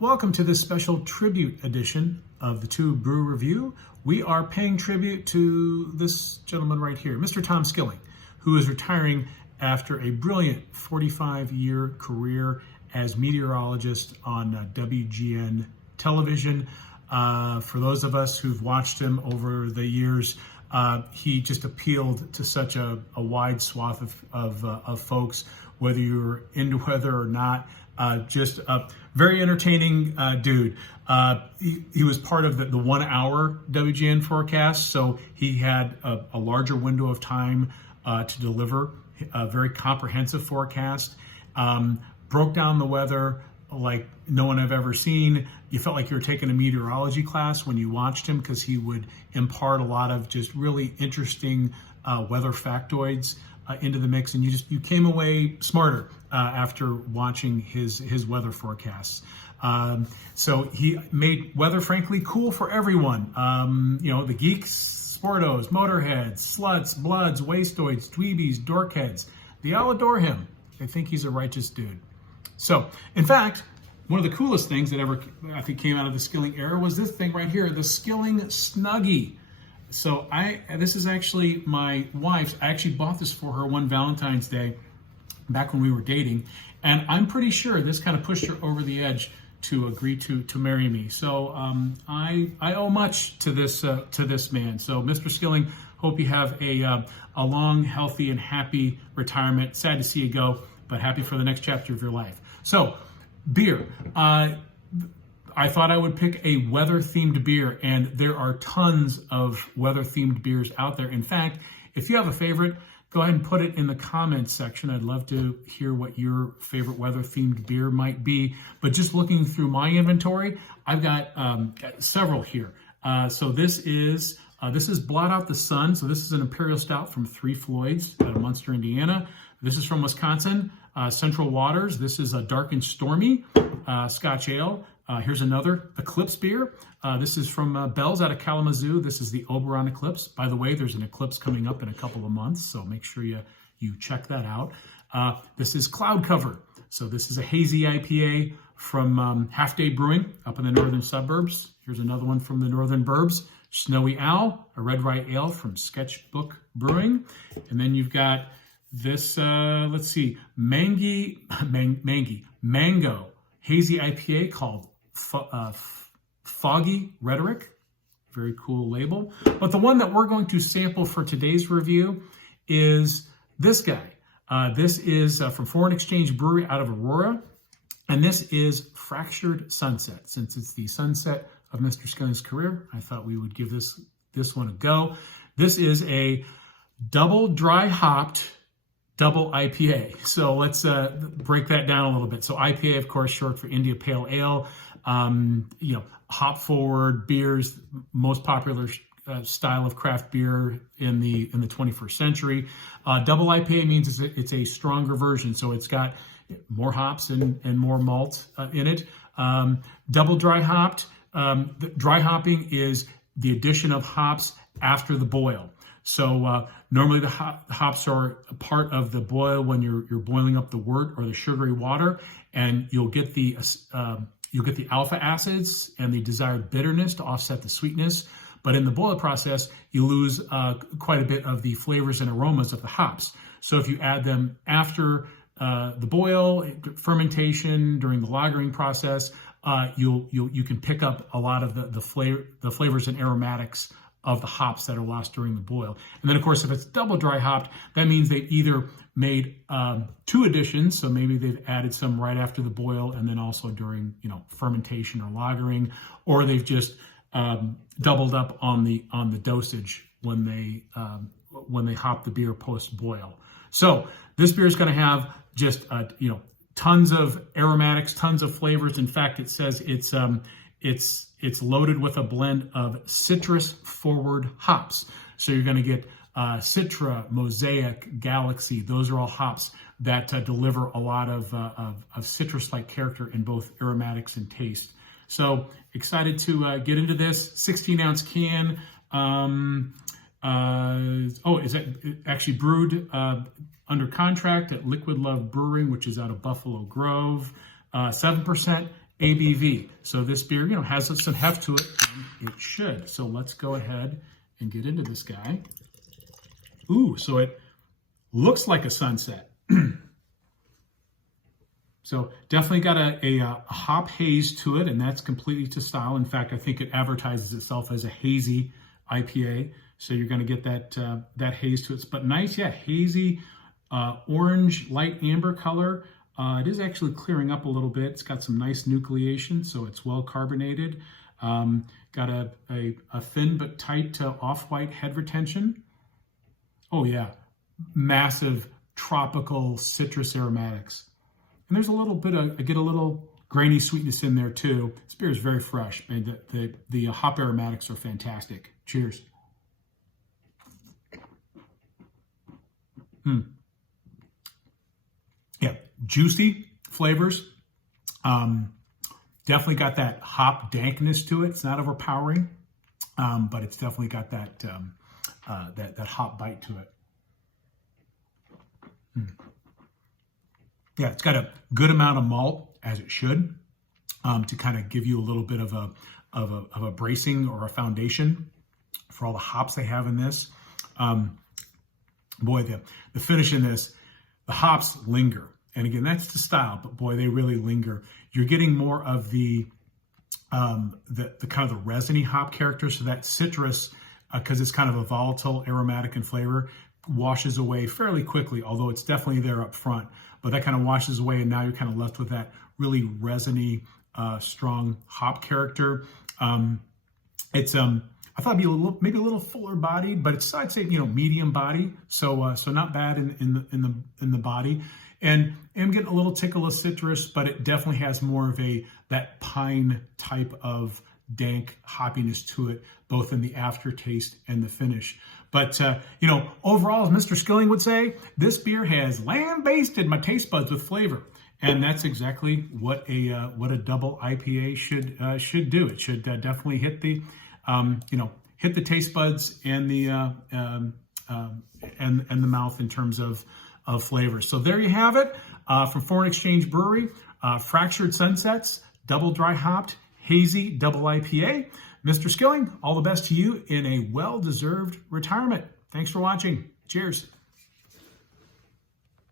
Welcome to this special tribute edition of the TUE Brew Review. We are paying tribute to this gentleman right here, Mr. Tom Skilling, who is retiring after a brilliant 45-year career as meteorologist on WGN television. For those of us who've watched him over the years, he just appealed to such a wide swath of folks, whether you're into weather or not. Just a very entertaining dude. He was part of the 1 hour WGN forecast, so he had a larger window of time to deliver a very comprehensive forecast. Broke down the weather like no one I've ever seen. You felt like you were taking a meteorology class when you watched him, because he would impart a lot of just really interesting weather factoids into the mix, and you came away smarter after watching his weather forecasts. So he made weather, frankly, cool for everyone. The geeks, sportos, motorheads, sluts, bloods, wastoids, dweebies, dorkheads. They all adore him. They think he's a righteous dude. So, in fact, one of the coolest things that ever, I think, came out of the Skilling era was this thing right here, the Skilling Snuggie. So this is actually my wife's. I actually bought this for her one Valentine's Day back when we were dating, and I'm pretty sure this kind of pushed her over the edge to agree to marry me. So I owe much to this man. So Mr. Skilling, hope you have a long, healthy, and happy retirement. Sad to see you go, but happy for the next chapter of your life. So beer. I thought I would pick a weather-themed beer, and there are tons of weather-themed beers out there. In fact, if you have a favorite, go ahead and put it in the comments section. I'd love to hear what your favorite weather-themed beer might be. But just looking through my inventory, I've got several here. So this is Blot Out the Sun. So this is an Imperial Stout from Three Floyds out of Munster, Indiana. This is from Wisconsin, Central Waters. This is a Dark and Stormy Scotch Ale. Here's another Eclipse beer. This is from Bell's out of Kalamazoo. This is the Oberon Eclipse. By the way, there's an eclipse coming up in a couple of months, so make sure you check that out. This is Cloud Cover. So this is a hazy IPA from Half Day Brewing up in the northern suburbs. Here's another one from the northern burbs. Snowy Owl, a red rye ale from Sketchbook Brewing. And then you've got this, let's see, Mango hazy IPA called Foggy Rhetoric. Very cool label. But the one that we're going to sample for today's review is this guy. This is from Foreign Exchange Brewery out of Aurora. And this is Fractured Sunset. Since it's the sunset of Mr. Skilling's career, I thought we would give this one a go. This is a double dry hopped double IPA. So let's break that down a little bit. So IPA, of course, short for India Pale Ale. Hop forward beers, most popular style of craft beer in the 21st century. Double IPA means it's a stronger version, so it's got more hops and more malt in it. Double dry hopped. The dry hopping is the addition of hops after the boil. So normally the hops are a part of the boil when you're boiling up the wort or the sugary water, and you'll get the alpha acids and the desired bitterness to offset the sweetness. But in the boil process, you lose quite a bit of the flavors and aromas of the hops. So if you add them after the boil, fermentation, during the lagering process, you can pick up a lot of the flavors and aromatics of the hops that are lost during the boil. And then, of course, if it's double dry hopped, that means they've either made two additions, so maybe they've added some right after the boil and then also during fermentation or lagering, or they've just doubled up on the dosage when they hop the beer post boil. So this beer is going to have just tons of aromatics, tons of flavors. In fact, it says it's loaded with a blend of citrus-forward hops. So you're going to get Citra, Mosaic, Galaxy. Those are all hops that deliver a lot of citrus-like character in both aromatics and taste. So excited to get into this 16-ounce can. Is it actually brewed under contract at Liquid Love Brewing, which is out of Buffalo Grove. 7% ABV. So this beer, has some heft to it, and it should. So let's go ahead and get into this guy. Ooh, so it looks like a sunset. So definitely got a hop haze to it, and that's completely to style. In fact, I think it advertises itself as a hazy IPA. So you're going to get that haze to it. But nice, yeah, hazy, orange, light amber color. It is actually clearing up a little bit. It's got some nice nucleation, so it's well carbonated. Got a thin but tight off-white head retention. Oh yeah, massive tropical citrus aromatics. And there's a little bit of, I get a little grainy sweetness in there too. This beer is very fresh, and the hop aromatics are fantastic. Cheers. Yeah, juicy flavors. Definitely got that hop dankness to it. It's not overpowering, but it's definitely got that that hop bite to it. Yeah, it's got a good amount of malt, as it should, to kind of give you a little bit of a bracing or a foundation for all the hops they have in this. Boy, the finish in this, the hops linger. And again, that's the style, but boy, they really linger. You're getting more of the kind of the resiny hop character. So that citrus, because it's kind of a volatile aromatic in flavor, washes away fairly quickly, although it's definitely there up front. But that kind of washes away, and now you're kind of left with that really resiny, strong hop character. It's I thought it'd be maybe a little fuller bodied, but it's, I'd say, medium body, so not bad in the body. And I'm getting a little tickle of citrus, but it definitely has more of that pine type of dank hoppiness to it, both in the aftertaste and the finish. But, overall, as Mr. Skilling would say, this beer has lambasted my taste buds with flavor. And that's exactly what a double IPA should do. It should definitely hit the, hit the taste buds and the mouth in terms of flavor. So there you have it, from Foreign Exchange Brewery, Fractured Sunsets, double dry hopped, hazy double IPA. Mr. Skilling, all the best to you in a well-deserved retirement. Thanks for watching. Cheers.